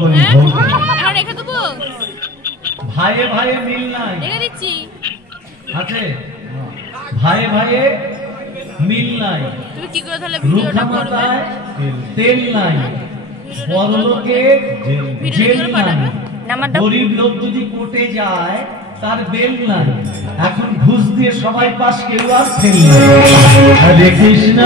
করি ভোল এখন রেখে দেবো ভাইয়ে ভাইয়ে মিল নাই রেখে দিচ্ছি আছে ভাইয়ে ভাইয়ে মিল নাই তুমি কি করে তাহলে ভিডিওটা করবে তেল নাই বড়লোকে জেল নাই গরিব লোক যদি কোর্টে যায় তার বেল নাই এখন ঘুষ দিয়ে সবাই পাস কেউ আর ফেল নাই। হরে কৃষ্ণ।